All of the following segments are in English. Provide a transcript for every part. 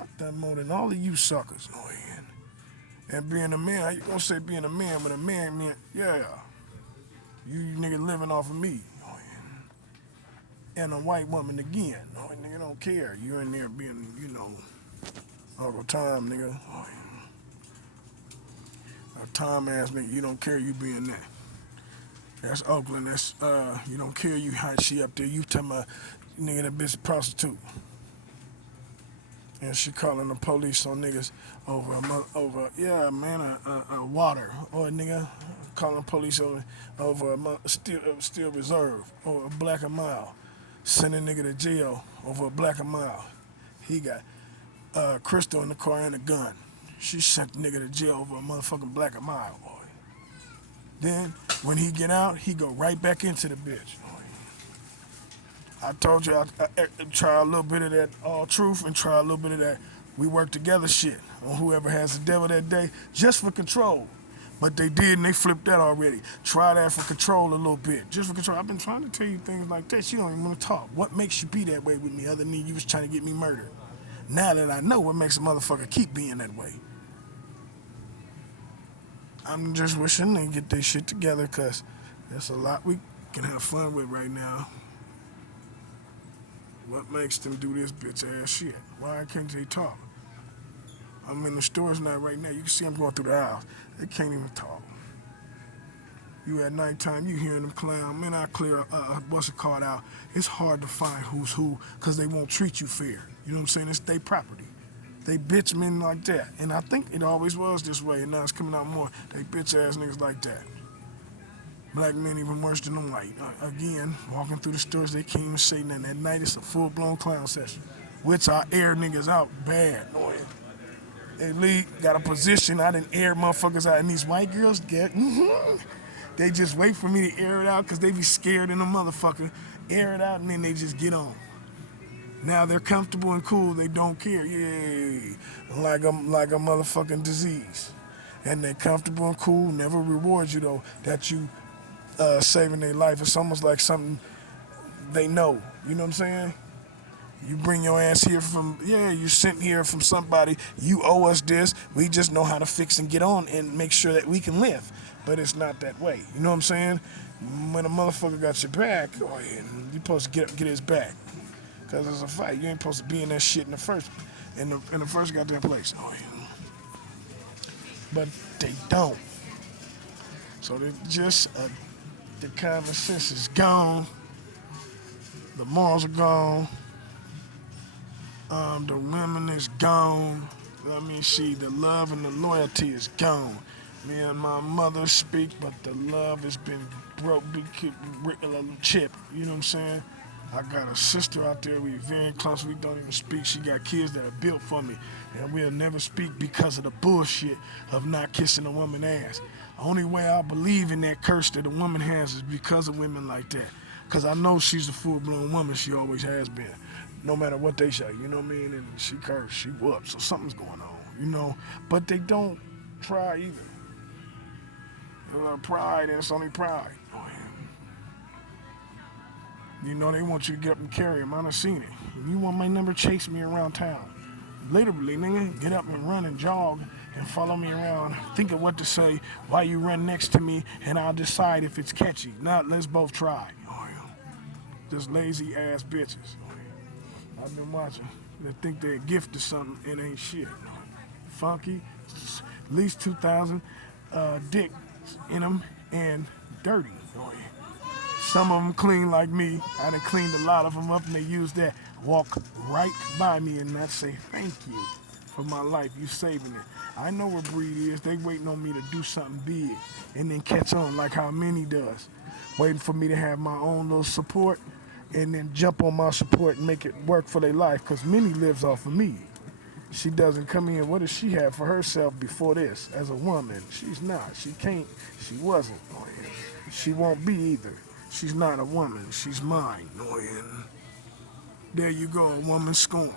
I've done more than all of you suckers. Oh, yeah. And being a man, how you gonna say being a man when a man, yeah, you nigga living off of me. Oh, yeah. And a white woman again. Oh, nigga don't care. You in there being, all the time, nigga. Oh, yeah. A time ass nigga, you don't care you being that. That's Oakland. That's you don't care you hot she up there. You talking about nigga that bitch a prostitute. And she calling the police on niggas over yeah man water or nigga calling the police over a steel reserve or a black a mile, sending nigga to jail over a black a mile. He got Crystal in the car and a gun. She sent the nigga to jail over a motherfucking black a mile, boy. Then when he get out, he go right back into the bitch. I told you I try a little bit of that all truth and try a little bit of that we work together shit on whoever has the devil that day just for control. But they did and they flipped that already. Try that for control a little bit. Just for control. I've been trying to tell you things like that. You don't even want to talk. What makes you be that way with me other than you was trying to get me murdered? Now that I know what makes a motherfucker keep being that way. I'm just wishing they get their shit together because there's a lot we can have fun with right now. What makes them do this bitch ass shit? Why can't they talk? I'm in the stores now right now. You can see I'm going through the aisles. They can't even talk. You at nighttime, you hearing them clown. Man, I clear what's it called out. It's hard to find who's who because they won't treat you fair. You know what I'm saying? It's their property. They bitch men like that. And I think it always was this way, and now it's coming out more. They bitch ass niggas like that. Black men even worse than the white. Again, walking through the stores, they can't even say nothing. At night, it's a full-blown clown session, which I air niggas out bad. They got a position. I didn't air motherfuckers out, and these white girls get. They just wait for me to air it out because they be scared in a motherfucker. Air it out, and then they just get on. Now they're comfortable and cool. They don't care. Yay, like a motherfucking disease. And they're comfortable and cool. Never reward you though that you saving their life. It's almost like something they know. You know what I'm saying? You bring your ass here you sent here from somebody. You owe us this. We just know how to fix and get on and make sure that we can live. But it's not that way. You know what I'm saying? When a motherfucker got your back, oh yeah, you supposed to get his back. Because it's a fight. You ain't supposed to be in that shit in the first goddamn place. Oh yeah. But they don't. So they just the common sense is gone. The morals are gone. The women is gone. I mean, the love and the loyalty is gone. Me and my mother speak, but the love has been broke, chipped. You know what I'm saying? I got a sister out there. We very close. We don't even speak. She got kids that are built for me, and we'll never speak because of the bullshit of not kissing a woman's ass. The only way I believe in that curse that a woman has is because of women like that. Because I know she's a full-blown woman. She always has been. No matter what they say, you know what I mean? And she cursed, she whoops, so something's going on, you know? But they don't try either. Pride, and it's only pride. Oh, yeah. You know, they want you to get up and carry them. I done seen it. If you want my number, chase me around town. Literally, nigga, get up and run and jog and follow me around. Think of what to say while you run next to me, and I'll decide if it's catchy. Not, let's both try. Oh, yeah. Just lazy ass bitches. Oh, yeah. I've been watching. They think they're a gift or something. It ain't shit. Funky, at least 2,000 dick in them and dirty. Oh, yeah. Some of them clean like me. I done cleaned a lot of them up and they use that. Walk right by me and not say thank you for my life. You saving it. I know what breed is. They waiting on me to do something big and then catch on like how Minnie does. Waiting for me to have my own little support and then jump on my support and make it work for their life because Minnie lives off of me. She doesn't come in. What does she have for herself before this as a woman? She's not. She can't. She wasn't. She won't be either. She's not a woman. She's mine. There you go, a woman scorned.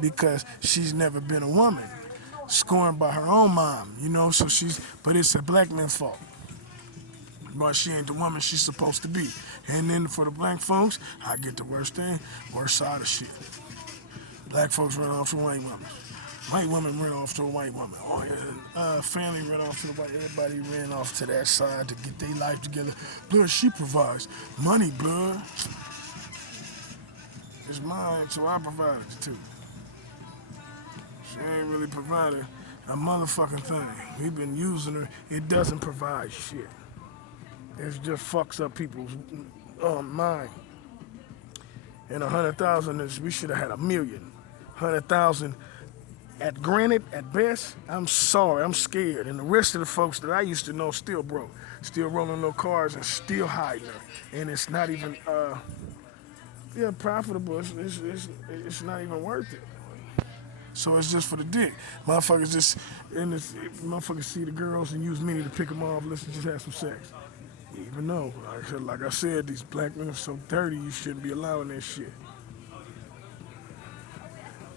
Because she's never been a woman. Scorned by her own mom, you know, but it's a black man's fault. But she ain't the woman she's supposed to be. And then for the black folks, I get the worst side of shit. Black folks run off to white women. White women ran off to a white woman. Oh, yeah. Family ran off to the white. Everybody ran off to that side to get their life together. Blood, she provides money. Blood, it's mine, so I provided it too. She ain't really provided a motherfucking thing. We've been using her. It doesn't provide shit. It just fucks up people's mind. And 100,000 is, we should have had 1,000,000. 100,000 at granted, at best, I'm sorry, I'm scared. And the rest of the folks that I used to know still broke, still rolling their cars and still hiding her. And it's not even, profitable. It's not even worth it. So it's just for the dick. Motherfuckers just, motherfuckers see the girls and use money to pick them off. Let's just have some sex. Even though, like I said, these black men are so dirty, you shouldn't be allowing that shit.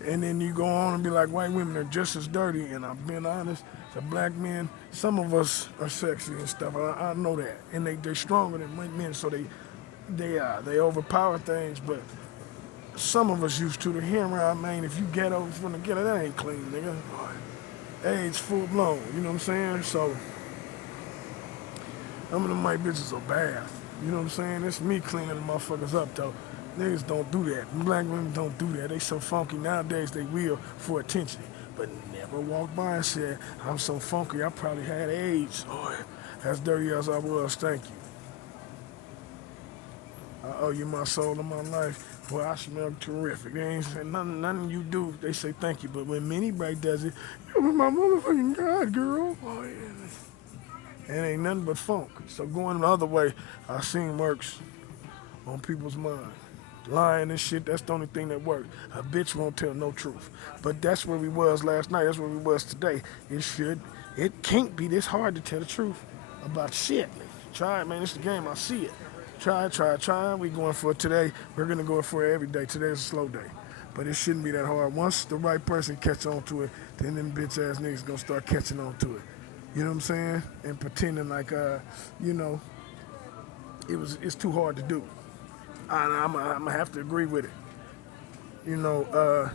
And then you go on and be like, white women are just as dirty. And I'm being honest, the black men, some of us are sexy and stuff. I know that. And they're stronger than white men, so they overpower things. But some of us used to. The here around, man, if you ghetto from the ghetto, that ain't clean, nigga. AIDS full blown, you know what I'm saying? So, some of them white bitches are bad. You know what I'm saying? It's me cleaning the motherfuckers up, though. Niggas don't do that. Black women don't do that. They so funky nowadays they will for attention. But never walked by and said, I'm so funky, I probably had AIDS. Oh, as dirty as I was, thank you. I owe you my soul and my life. Boy, I smell terrific. They ain't say nothing you do, they say thank you. But when anybody does it, you was my motherfucking God, girl. Oh, yeah. It ain't nothing but funk. So going the other way, I seen works on people's mind. Lying and shit, that's the only thing that works. A bitch won't tell no truth. But that's where we was last night, that's where we was today. It can't be this hard to tell the truth about shit. Try it, man, it's the game, I see it. Try. We going for it today. We're gonna go for it every day. Today's a slow day. But it shouldn't be that hard. Once the right person catch on to it, then them bitch ass niggas gonna start catching on to it. You know what I'm saying? And pretending like, it's too hard to do. I'm gonna have to agree with it. You know,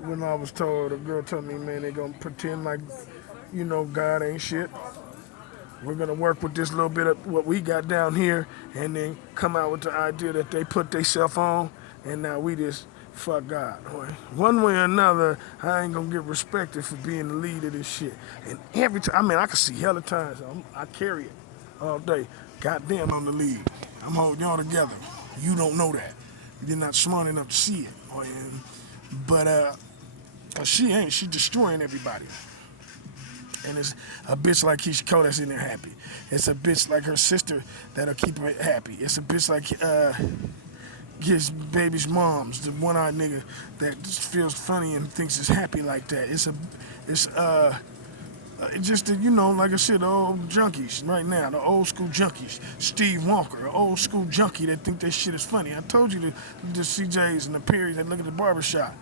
when I was told, a girl told me, man, they gonna pretend like, God ain't shit. We're gonna work with this little bit of what we got down here and then come out with the idea that they put themselves on and now we just fuck God. One way or another, I ain't gonna get respected for being the lead of this shit. And every time, I can see hella times, I carry it all day. Goddamn, I'm the lead. I'm holding y'all together. You don't know that. You're not smart enough to see it. But she ain't. She destroying everybody. And it's a bitch like Keisha Cole that's in there happy. It's a bitch like her sister that'll keep her happy. It's a bitch like his baby's mom's, the one-eyed nigga that just feels funny and thinks it's happy like that. It's just that, like I said, the old junkies right now, the old school junkies. Steve Walker, the old school junkie that think that shit is funny. I told you the CJs and the Perrys that look at the barbershop.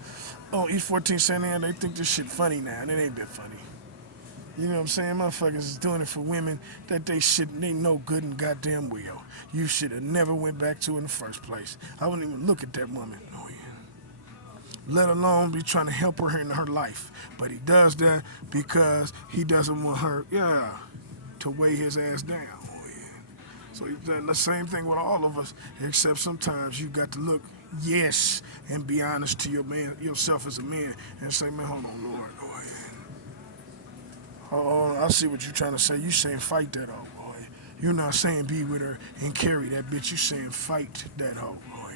Oh, E14 San Ann, they think this shit funny now, and it ain't been funny. You know what I'm saying? Motherfuckers is doing it for women that they know good and goddamn well. You should have never went back to in the first place. I wouldn't even look at that woman. Oh, yeah. Let alone be trying to help her in her life. But he does that because he doesn't want her, to weigh his ass down. Oh, yeah. So he's done the same thing with all of us, except sometimes you got to look, yes, and be honest to yourself as a man and say, man, hold on, Lord. Oh, yeah. Oh, I see what you're trying to say. You saying fight that hoe, boy. You're not saying be with her and carry that bitch. You saying fight that hoe, boy.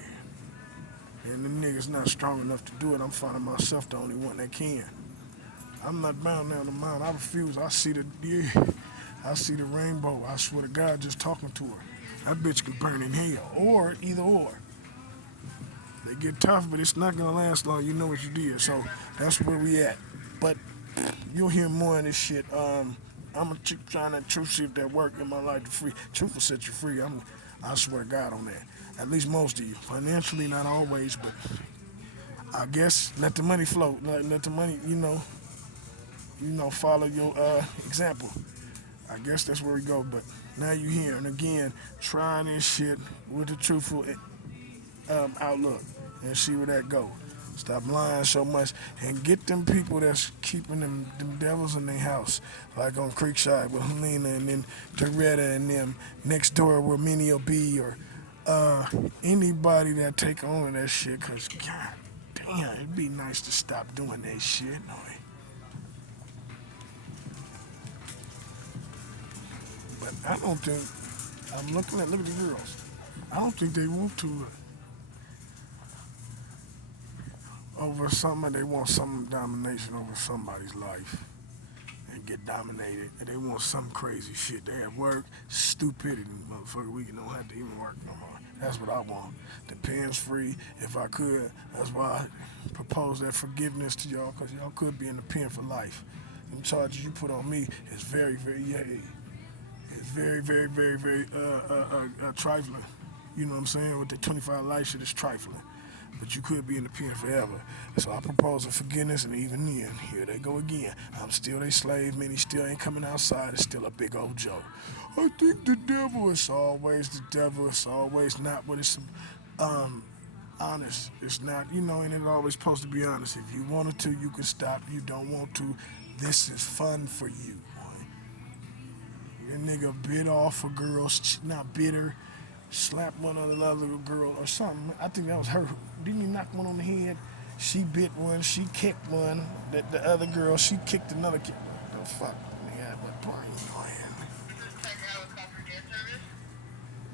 And the niggas not strong enough to do it. I'm finding myself the only one that can. I'm not bound down the mountain. I refuse. I see the rainbow. I swear to God, just talking to her. That bitch can burn in hell. Or either or. They get tough, but it's not gonna last long. You know what you did. So that's where we at. But you'll hear more of this shit. I'm gonna keep trying that truth, see if that work in my life to free. Truth will set you free. I swear to God on that. At least most of you. Financially, not always, but I guess let the money flow. Let the money, follow your example. I guess that's where we go. But now you here, and again, trying this shit with a truthful outlook. and see where that go. Stop lying so much and get them people that's keeping them devils in their house, like on Creekside with Helena and then Doretta and them next door where Minnie will be, or anybody that take on that shit. Cause god damn, it'd be nice to stop doing that shit. No, but I don't think look at the girls. I don't think they want to over something. They want some domination over somebody's life and get dominated. And they want some crazy shit. They at work, stupidity, motherfucker. We don't have to even work no more. That's what I want. The pen's free, if I could. That's why I propose that forgiveness to y'all, because y'all could be in the pen for life. Them charges you put on me is very, very, it's very, very, very, very trifling. You know what I'm saying? With the 25 life shit, it's trifling. But you could be in the pen forever. So I propose a forgiveness, and even then, here they go again. I'm still a slave, many still ain't coming outside, it's still a big old joke. I think the devil is always the devil, it's always not what it's honest. It's not, and it's always supposed to be honest. If you wanted to, you can stop. You don't want to, this is fun for you, boy. Your nigga bit off a girl, not bitter. Slapped one of the other girl or something. I think that was her. Didn't he knock one on the head? She bit one. She kicked one. The other girl, she kicked another kid. What the fuck? Nigga, what brain on?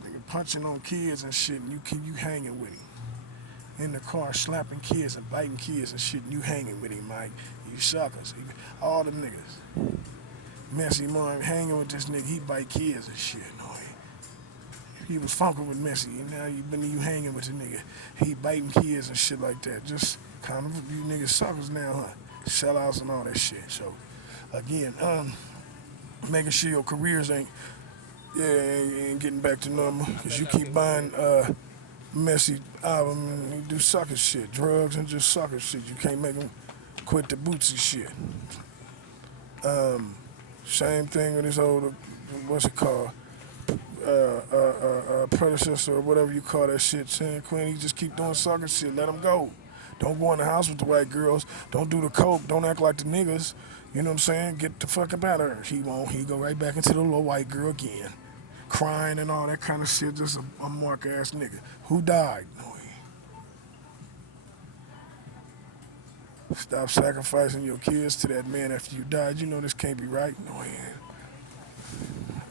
Nigga punching on kids and shit. And you hanging with him in the car, slapping kids and biting kids and shit. And you hanging with him, Mike. You suckers. All the niggas. Messy mom hanging with this nigga. He bite kids and shit. No. He was funking with Messy, and now you hanging with the nigga. He biting kids and shit like that. Just kind of, you niggas suckers now, huh? Sellouts and all that shit. So, again, making sure your careers ain't getting back to normal. Because you keep buying Messy album and you do sucker shit. Drugs and just sucker shit. You can't make them quit the bootsy shit. Same thing with this old, what's it called? Predecessor or whatever you call that shit, saying Queen, he just keep doing sucker shit, let him go. Don't go in the house with the white girls. Don't do the coke. Don't act like the niggas. You know what I'm saying? Get the fuck up out of her. He won't. He go right back into the little white girl again. Crying and all that kind of shit. Just a mark ass nigga. Who died? No, stop sacrificing your kids to that man after you died. You know this can't be right. No,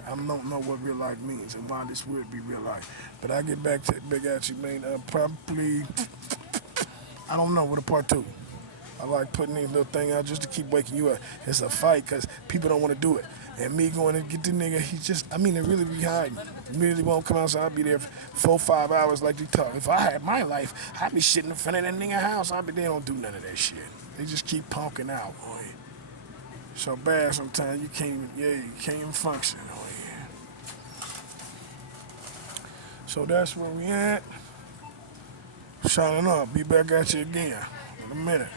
I don't know what real life means and why this would be real life. But I get back to Big At You, man. Probably, I don't know, with a part two. I like putting these little thing out just to keep waking you up. It's a fight because people don't want to do it. And me going to get the nigga, it really be hiding. He really won't come outside. I'll be there for 4-5 hours like they talk. If I had my life, I'd be sitting in front of that nigga house. They don't do none of that shit. They just keep punking out, boy. So bad sometimes you can't even function. So that's where we at. Signing up. Be back at you again in a minute.